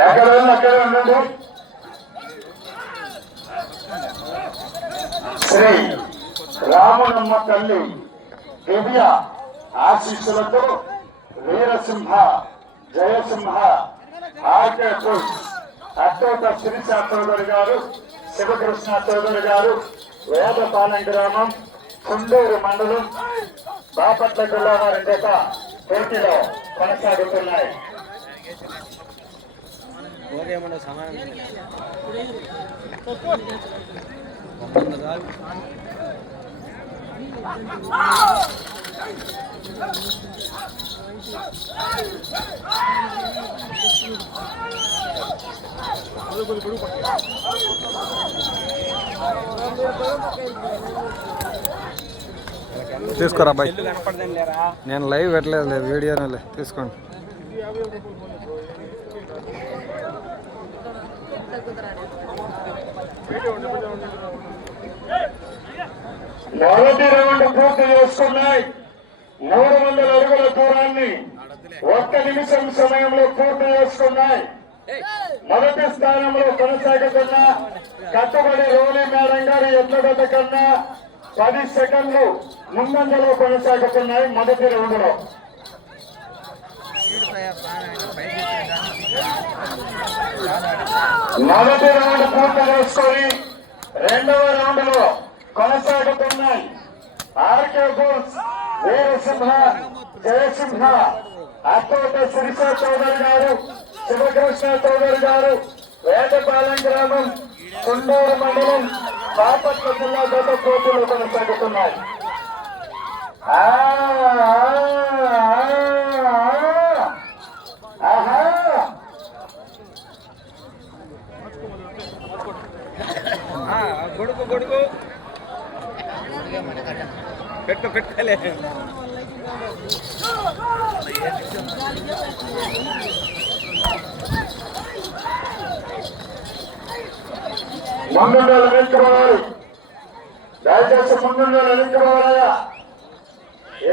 అక్కడ ఉండండి. శ్రీ రామనమ్మ తల్లి దివ్య ఆశీస్సులతో వీరసింహ జయసింహ ఆర్కేపు అత్తోట శిరీష చౌదరి గారు, శివకృష్ణ చౌదరి గారు, వేదపాలెం గ్రామం, కుండూరు మండలం, బాపట్ల జిల్లా వారి చేత పోటీలో కొనసాగుతున్నాయి. తీసుకోరా బాయ్, నేను లైవ్ పెట్టలేదు, వీడియోనే తీసుకోండి. మొదటి రౌండ్ పూర్తి చేసుకున్నాయి. 300 అడుగుల దూరాన్ని 1 నిమిషం సమయంలో పూర్తి చేసుకున్నాయి. మొదటి స్థానంలో కొనసాగుతున్న కట్టుబడి రోలి మేడం గారి ఎట్లగడ్డ కన్నా 10 సెకండ్లు ముందంజలో కొనసాగుతున్నాయి. మొదటి రౌండ్ లో మొదటి రౌండ్ పూర్తి చేసుకొని రెండవ రౌండ్ లో కొనసాగుతున్నాయి. ఆర్కే బుల్స్ వీరసింహ జయసింహ అత్తోట శిరీష చౌదరి గారు, శివకృష్ణ చౌదరి గారు, వేటపాలెం గ్రామం, కుండూరు మండలం, బాపట్ల జిల్లా గత పోటీలు కొనసాగుతున్నాయి. గొడుగు గొడుగు పెట్టలే ముందు వెనక్కిపోవాలి. దయచేసి ముందు వెనక్కిపోవాలయ్యా.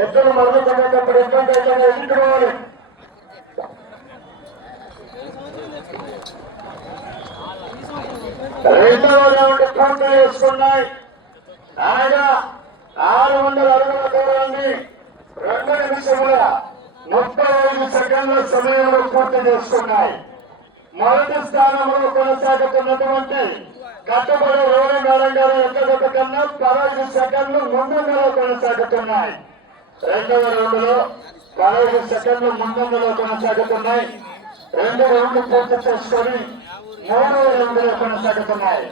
ఎద్దులు మరుగుతున్నప్పుడు ఇబ్బంది అయితే వెనక్కిపోవాలి. రెండవ రౌండ్ పూర్తి చేసుకున్నాయి. అనగా 600 అడుగుల దూరాన్ని 2 నిమిషముల 35 సెకండ్ల సమయంలో పూర్తి చేసుకున్నాయి. మొదటి స్థానంలో కొనసాగుతున్నటువంటి కట్టుబడి రోడ్డు మేడం గారు ఎక్కడొక్క కన్నా 15 సెకండ్లు ముందంజలో కొనసాగుతున్నాయి. రెండవ రౌండ్ లో 15 సెకండ్లు ముందంజలో కొనసాగుతున్నాయి. 2 రౌండ్లు పూర్తి చేసుకొని 3వ రౌండ్ లో కొనసాగుతున్నాయి.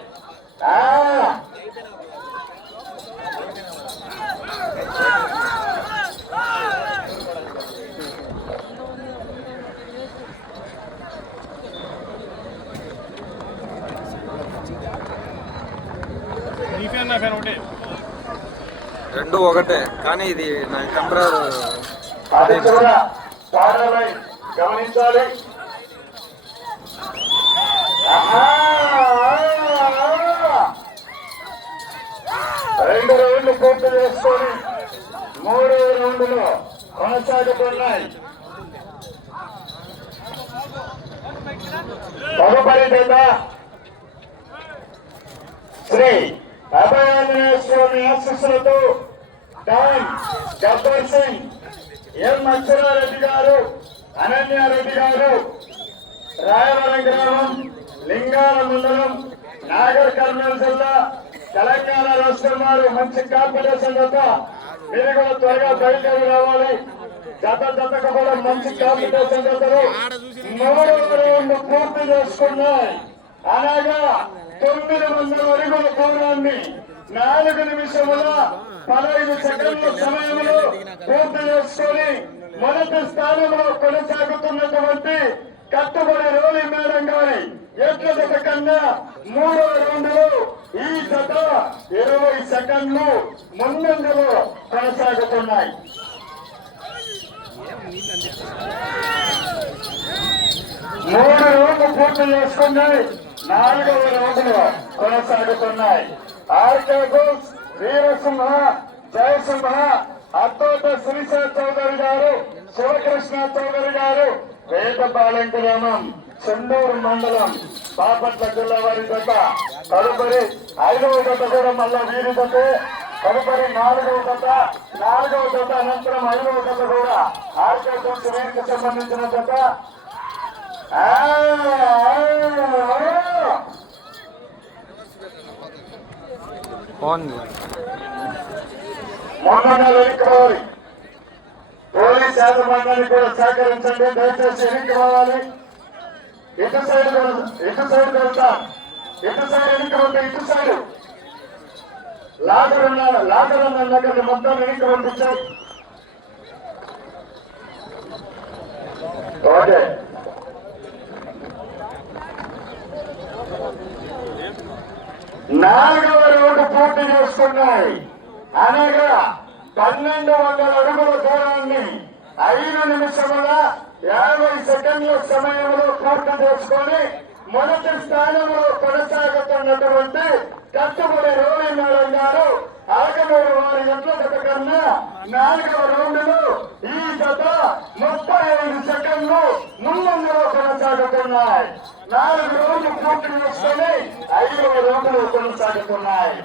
రెండు ఒకటే, కానీ ఇది నా టెంపరీ గమనించాలి. రెండు రౌండ్లు పూర్తి చేసుకొని 3వ రౌండ్ లో కొనసాగుతున్నాయి. తదుపరి జత శ్రీ అభయాంజనేయ స్వామి ఆశీస్సులతో డాన్ గబ్బర్ సింగ్, ఎం అక్షరారెడ్డి గారు, అనన్యారెడ్డి గారు, రాయవరం గ్రామం, లింగాల మండలం, నాగర్ కర్నూలు జిల్లా, తెలంగాణ రాష్ట్రం వారు మంచి కాంపిటీషన్ జత. మీరు కూడా త్వరగా బయలుదేరి రావాలి. జతకు కూడా మంచి కాంపిటీషన్ జతలు 3వ రౌండ్ పూర్తి చేసుకున్నాయి. అనగా 900 అడుగుల దూరాన్ని 4 నిమిషముల 15 సెకండ్ల సమయంలో పూర్తి చేసుకొని మొదటి స్థానంలో కొనసాగుతున్నటువంటి కట్టుబడి రోలి మేడం గారి ఎట్ల జత కన్నా 3వ రౌండ్ లో ఈ జత 20 సెకండ్లు ముందంజలో కొనసాగుతున్నాయి. 3 రౌండ్లు పూర్తి చేసుకున్నాయి. 4వ రౌండ్ లో కొనసాగుతున్నాయి. ఆర్కే బుల్స్ వీరసింహ జయసింహ అత్తోట శిరీష చౌదరి గారు, శివకృష్ణ చౌదరి గారు, వేటపాలెం గ్రామం, చెండూరు మండలం బాపట్ల జిల్లా వారి జత. తదుపరి 5వ జత కూడా మళ్ళా వీరి జతే. తదుపరి 4వ జత అనంతరం 5వ జత కూడా ఆర్కేతం వీరికి సంబంధించిన జత. మొన్న వెనుక్కోవాలి. పోలీస్ యాజమాన్యానికి కూడా సహకరించండి. దయచేసి వెనక్కి రావాలి. ఇటు సైడ్ వెళ్తా. ఇటు సైడ్ వెనక్కి ఉంటే ఇటు సైడ్ లాగర్ అన్న మొత్తం వెనక్కి పంపించారు. ఓకే. నాలుగవ రౌండ్ పూర్తి చేసుకున్నాయి. అనగా 1200 అడుగుల దూరాన్ని 5 నిమిషముల 50 సెకండ్ల సమయంలో పూర్తి చేసుకొని మొదటి స్థానంలో కొనసాగుతున్నటువంటి కట్టుబడి రోలి మేడం గారు ఆగమూరు వారి ఎట్ల జత కన్నా 4వ రౌండ్లో ఈ జత 35 సెకండ్లు ముందంజలో కొనసాగుతున్నాయి. 4 రౌండ్లు పూర్తి చేసుకొని 5వ రౌండ్లు కొనసాగుతున్నాయి.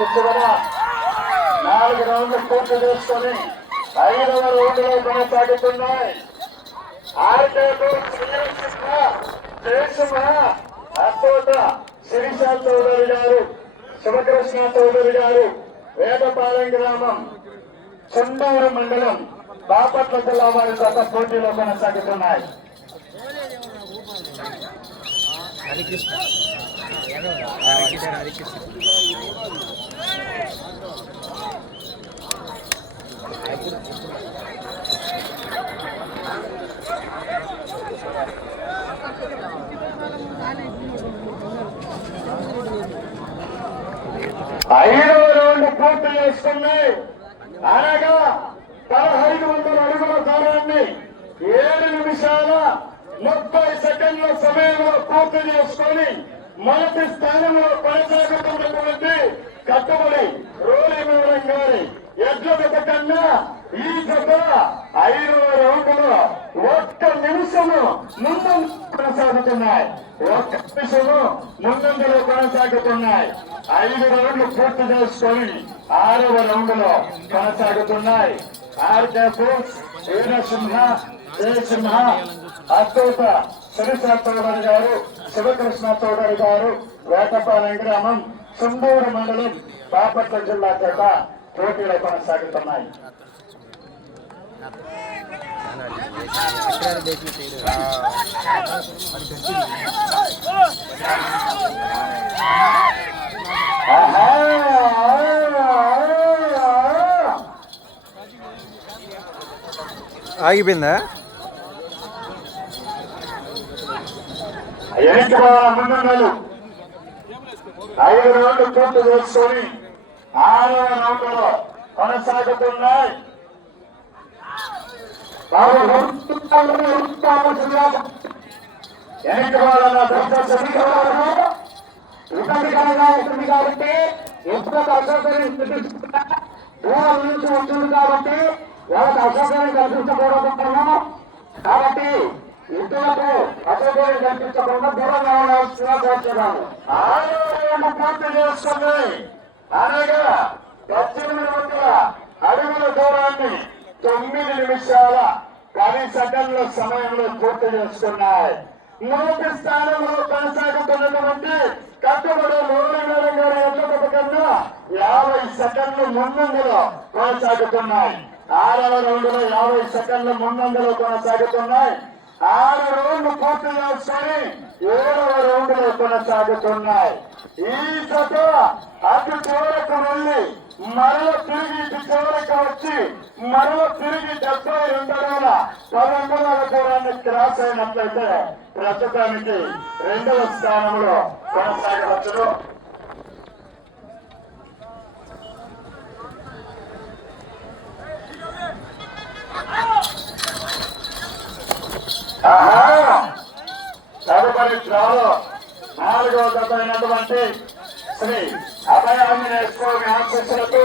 కూర్చోవరా 4 రౌండ్లు పూర్తి చేసుకొని 5వ రౌండ్లో కొనసాగుతున్నాయి. ఆర్కేటు అత్తోట శిరీష చౌదరి గారు, శివకృష్ణ చౌదరి గారు, వేదపాలెం గ్రామం, చెండూరు మండలం, బాపట్ల జిల్లా వారి జత పోటీలో కొనసాగుతున్నాయి. హరికృష్ణ 5వ రౌండ్ పూర్తి చేసుకున్నాయి. అనగా 1500 అడుగుల దూరాన్ని 7 నిమిషాల 30 సెకండ్ల సమయంలో పూర్తి చేసుకొని మొదటి స్థానంలో కొనసాగుతున్నటువంటి కట్టుబడి రోలి మేడం గారి ఎడ్ల జత కన్నా ఈ జత 5వ రౌండ్లో 1 నిమిషము ముందు కొనసాగుతున్నాయి. 1 నిమిషము ముందంజలో కొనసాగుతున్నాయి. 5 రౌండ్లు పూర్తి చేసుకొని 6వ రౌండ్లో కొనసాగుతున్నాయి. ఆర్కే ఫోర్స్, వీరసింహ, జయసింహ, అత్తోట శిరీష చౌదరి గారు, శివకృష్ణ చౌదరి గారు, వేటపాలెం గ్రామం, చెండూరు మండలం, బాపట్ల జిల్లా చేత పోటీలో కొనసాగుతున్నాయి. ఆగిపోయిందా? ముందున్నారు 5 రౌండ్లు పూర్తి చేసుకొని 6వ రౌండ్లో కొనసాగుతున్నాయి. ఇబ్బందికరంగా ఉంటుంది కాబట్టి ఎప్పుడు అసౌకర్యం దూరం నుంచి ఉంటుంది కాబట్టి వాళ్ళకి అసౌకర్యం కల్పించకూడదు. కాబట్టి ఇతరులకు అసౌకర్యం కల్పించకుండా దూరంగా ఉండాల్సిన కోరుతున్నాను. 6వ పూర్తి చేసుకుని అనగా 1800 అడుగుల దూరాన్ని 9 నిమిషాల 10 సెకండ్ల సమయంలో పూర్తి చేసుకున్నాయి. మొదటి స్థానంలో కొనసాగుతున్నటువంటి కట్టుబడి రోలి మేడం గారి ఎడ్ల జత కన్నా 50 సెకండ్లు ముందంజలో కొనసాగుతున్నాయి. 6వ రౌండ్లో 50 సెకండ్లు ముందంజలో కొనసాగుతున్నాయి. 6 రౌండ్లు పూర్తి చేసుకొని 7వ రౌండ్లో కొనసాగుతున్నాయి. ఈ జత అటు చివరకు వెళ్ళి మరల తిరిగి ఇటు చివరకు వచ్చి మరల తిరిగి 72 అడుగుల 10 అంగుళాల దూరాన్ని క్రాస్ అయినట్లయితే ప్రస్తుతానికి 2వ స్థానంలో కొనసాగవచ్చును. తదుపరి డ్రాలో 4వ జత అయినటువంటి శ్రీ అభయ ఆంజనేయ స్వామి ఆశీస్సులతో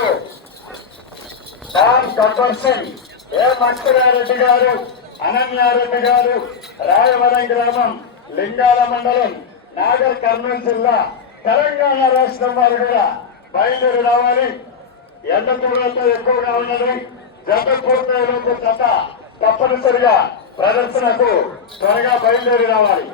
డాన్ గబ్బర్ సింగ్ ఏ మక్కరారెడ్డి గారు, అనన్యారెడ్డి గారు, రాయవరం గ్రామం, లింగాల మండలం, నాగర్ కర్నూలు జిల్లా, తెలంగాణ రాష్ట్రం వారు కూడా బయలుదేరి రావాలి. ఎండ తీవ్రత ఎక్కువగా ఉన్నది. జత పూర్తయ్యేలోపు జత తప్పనిసరిగా ప్రదర్శనకు త్వరగా బయలుదేరి రావాలి.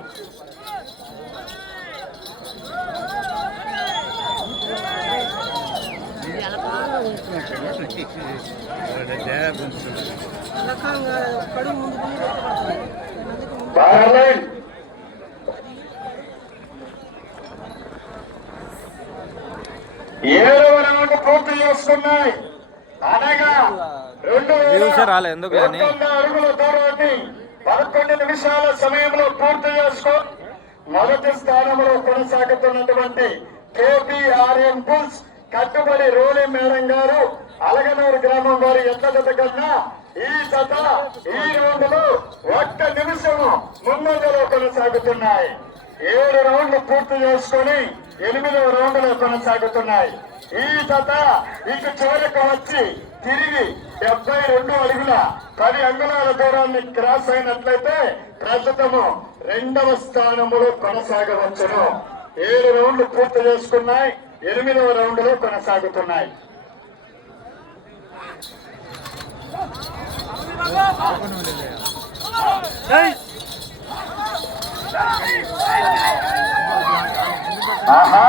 బాగాలేదు. 7వ రౌండ్ పూర్తి చేస్తున్నాయి. అనగా 2,111 అడుగుల దూరాన్ని 11 నిమిషాల సమయంలో పూర్తి చేసుకో మొదటి స్థానంలో కొనసాగుతున్నటువంటి కేపీఆర్ఎం బుల్స్ కట్టుబడి రోలి మేడం గారు, అలగనూరు గ్రామం వారి ఎట్ల జత కన్నా ఈ జత ఈ రౌండ్ లో 1 నిమిషము ముందంజలో కొనసాగుతున్నాయి. 7 రౌండ్లు పూర్తి చేసుకుని 8వ రౌండ్ లో కొనసాగుతున్నాయి. ఈ జత ఇక చివరికి వచ్చి తిరిగి 72 అడుగుల 10 అంగుళాల దూరాన్ని క్రాస్ అయినట్లయితే ప్రస్తుతము 2వ స్థానంలో కొనసాగవచ్చును. 7 రౌండ్లు పూర్తి చేసుకున్నాయి. 8వ రౌండ్ లో కొనసాగుతున్నాయి. ఆహా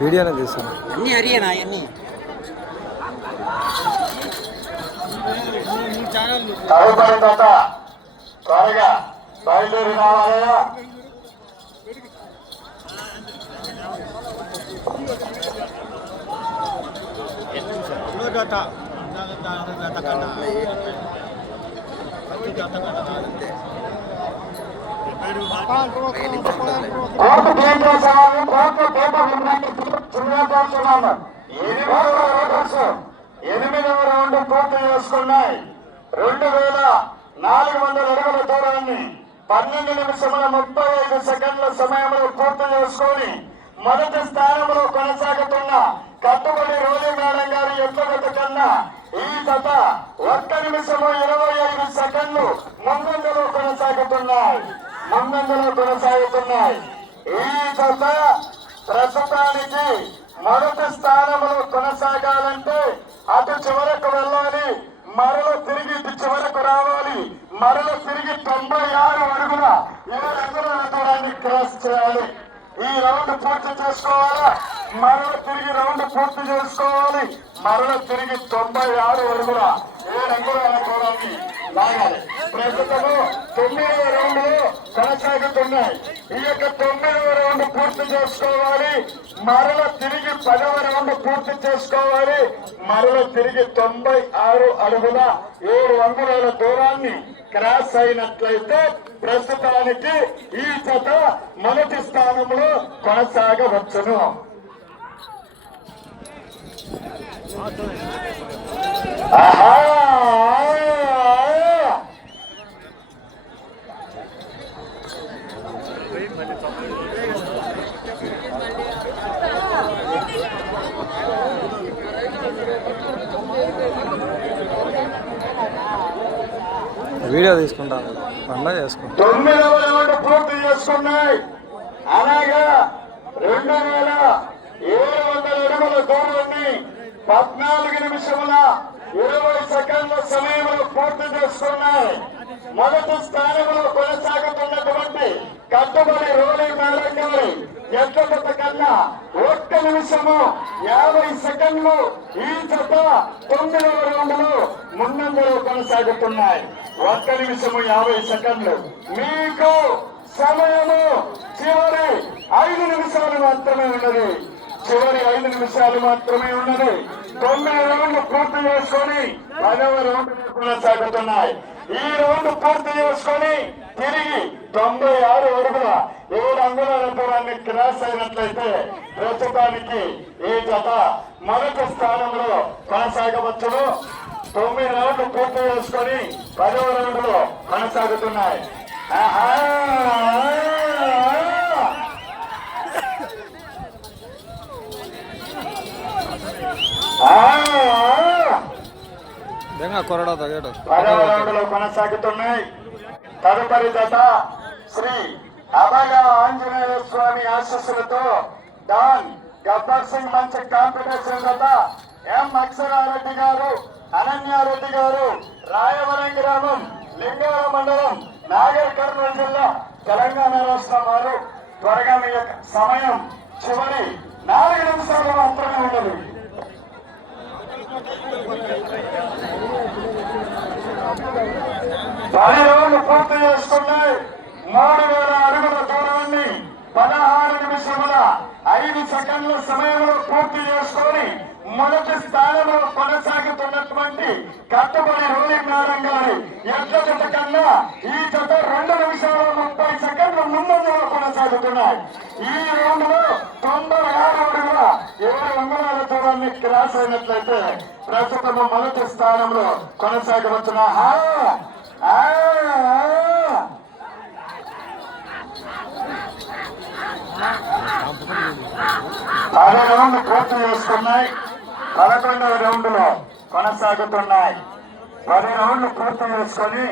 వీడియోనే తీసాను అన్ని హరియానా అన్ని తదుపరి జత త్వరగా బయలుదేరి రావాలయా. కోర్టు కేంద్ర సవాలు కోర్టు పేపర్ చిన్నపడుతున్నాను. 8వ రౌండ్ పూర్తి చేసుకున్నాయి. 2,400 అడుగుల దూరాన్ని 12 నిమిషముల 35 సెకండ్ల సమయంలో పూర్తి చేసుకొని మొదటి స్థానంలో కొనసాగుతున్న కట్టుబడి రోజు మేడం గారి ఎత్తుగత కన్నా ఈ జత 1 నిమిషము 25 సెకండ్లు ముందంజలో కొనసాగుతున్నాయి. ఈ జత ప్రస్తుతానికి మొదటి స్థానంలో కొనసాగాలంటే అటు చివరకు వెళ్ళాలి, మరల తిరిగి ఇటు చివరకు రావాలి, మరల తిరిగి 96 అడుగుల 7 అంగుళాల దూరాన్ని క్రాస్ చేయాలి. ఈ రౌండ్ పూర్తి చేసుకోవాలా, మరల తిరిగి రౌండ్ పూర్తి చేసుకోవాలి, మరల తిరిగి 96 అడుగుల 7 అంగుళాల దూరాన్ని లాగాలి. ప్రస్తుతము 9వ రౌండ్ లో కొనసాగుతున్నాయి. ఈ యొక్క 9వ రౌండ్ పూర్తి చేసుకోవాలి, మరల తిరిగి 10వ రౌండ్ పూర్తి చేసుకోవాలి, మరల తిరిగి 96 అడుగుల 7 అంగుళాల దూరాన్ని క్రాస్ అయినట్లయితే ప్రస్తుతానికి ఈ జత మొదటి స్థానంలో కొనసాగవచ్చును. వీడియో తీసుకుంటాను, పండుగ చేసుకుంటాను. 9వ రౌండ్ పూర్తి చేసుకున్నాయి. అలాగా 2,700 అడుగుల దూరాన్ని 14 నిమిషముల 20 సెకండ్ల సమయంలో పూర్తి చేసుకున్నాయి. మొదటి స్థానంలో కొనసాగుతున్నటువంటి కట్టుబడి రోలీ మేడం గారి ఎట్ల కన్నా 1 నిమిషము 50 సెకండ్లు ఈ జత 9వ రౌండ్ లో ముందంజలో కొనసాగుతున్నాయి. 1 నిమిషము 50 సెకండ్లు. మీకు సమయము చివరి 5 నిమిషాలు మాత్రమే ఉన్నది. 9 రౌండ్లు పూర్తి చేసుకొని 10వ రౌండ్ కొనసాగుతున్నాయి. ఈ రౌండ్ పూర్తి చేసుకొని తిరిగి 96 అడుగుల 7 అంగుళాల దూరాన్ని క్రాస్ అయినట్లయితే ప్రస్తుతానికి ఈ జత మొదటి స్థానంలో కొనసాగవచ్చును. 9 రౌండ్లు పూర్తి చేసుకొని 10వ రౌండ్లో కొనసాగుతున్నాయి. కొనసాగుతున్నాయి. తదుపరి జత శ్రీ అభయ ఆంజనేయ స్వామి ఆశీస్సులతో డాన్ గబ్బర్ సింగ్ మంచి కాంపిటీషన్ జత ఎం అక్షరారెడ్డి గారు, అనన్యారెడ్డి గారు, రాయవరం గ్రామం, లింగాల మండలం, నాగర్ కర్నూలు జిల్లా, తెలంగాణ రాష్ట్రం వారు. త్వరగా మీ యొక్క సమయం చివరి 4 నిమిషాలు మాత్రమే ఉన్నది. పది రోజులు పూర్తి చేసుకున్నాయి. 3000 అడుగుల దూరాన్ని 16 నిమిషముల 5 సెకండ్ల సమయంలో పూర్తి చేసుకొని మొదటి స్థానంలో కొనసాగుతున్నటువంటి కట్టుబడి రోలింగ్ నారాయణ గారి ఎడ్ల జత కన్నా ఈ జత 2 నిమిషాల 30 సెకండ్ల ముందంజలో కొనసాగుతున్నాయి. ఈ రౌండ్ లో 96 అడుగుల 7 అంగుళాల దూరాన్ని క్రాస్ అయినట్లయితే ప్రస్తుతం మొదటి స్థానంలో కొనసాగవచ్చున. 10 రౌండ్లు పూర్తి చేసుకున్నాయి. 11వ రౌండ్ లో కొనసాగుతున్నాయి. 10 రౌండ్లు పూర్తి చేసుకొని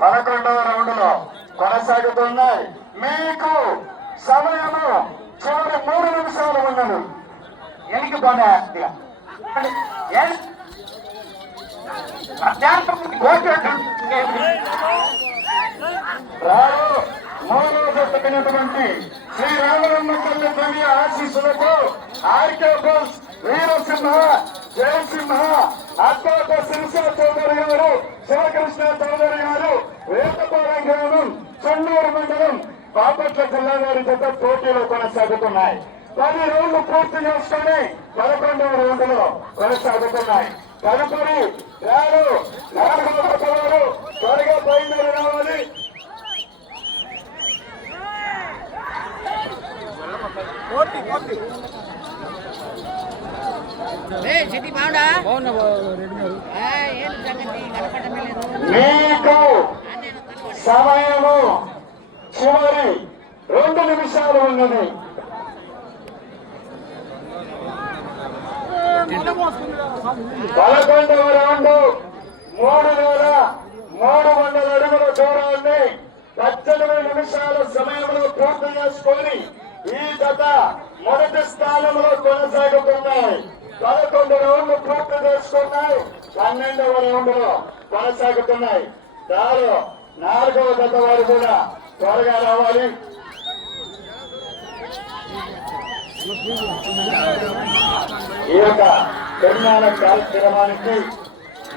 11వ రౌండ్ లో కొనసాగుతున్నాయి. మీకు సమయము చివరి 3 నిమిషాలు ఉన్నది. ఎనికి పోనే మూడో జతకినటువంటి శ్రీ రామరమ్మ తల్లి ఆశీస్సులతో ఆర్కే బోస్, వీరసింహ, జయసింహ, అద్భుత శిరస చౌదరి గారు, శివకృష్ణ చౌదరి గారు, వేటపాలెం గ్రామం, చెన్నూరు మండలం, బాపట్ల జిల్లా వారి జత పోటీలో కొనసాగుతున్నాయి. 10 రౌండ్లు పూర్తి చేసుకొని 11వ రౌండ్ లో కొనసాగుతున్నాయి. తదుపరి రారు 4వ జత వారు త్వరగా బయలుదేరి రావాలి. మీకు సమయము చివరి 2 నిమిషాలు ఉన్నది. 11వ రౌండ్ 3300 అడుగుల దూరాన్ని 18 నిమిషాల సమయంలో పూర్తి చేసుకొని ఈ జత మొదటి స్థానంలో కొనసాగుతున్నాయి. 11 రౌండ్లు పూర్తి చేసుకున్నాయి. 12వ రౌండ్ లో కొనసాగుతున్నాయి. దారు 4వ జత వారు కూడా త్వరగా రావాలి. ఈ యొక్క నిర్మాణ కార్యక్రమానికి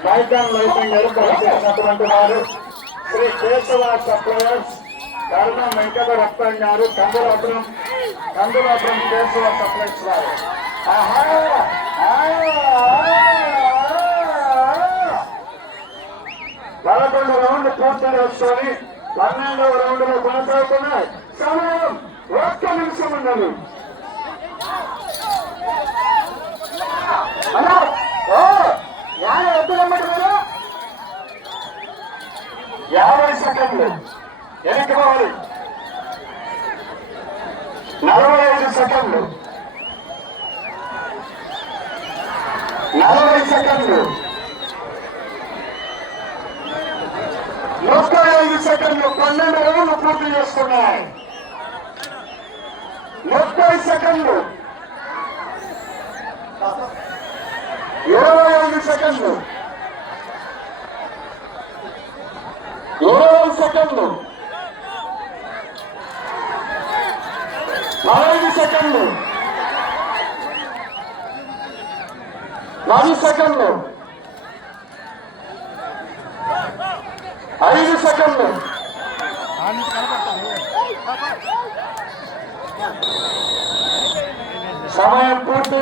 మైదాన్ లైటింగ్ ఏర్పాటు చేసినటువంటి వారు శ్రీ కేశవ సప్లయర్స్, కరుణ వెంకట రత్నం గారు, కందులాపురం కేశవ సప్లయర్స్ వారు. 11 రౌండ్లు పూర్తి చేసుకొని 12వ రౌండ్ లో కొనసాగుతున్నాయి. సమయం 1 నిమిషం ఉన్నది. 50 సెకండ్లు వెనక్కి పోవాలి. 45 సెకండ్లు 40 సెకండ్లు 35 సెకండ్లు 12 రౌండ్లు పూర్తి చేసుకున్నాయి. 30 సెకండ్లు 25 సెకండ్లు 20 సెకండ్లు 15 సెకండ్లు 10 సెకండ్లు 5 సెకండ్లు సమయం పూర్తి.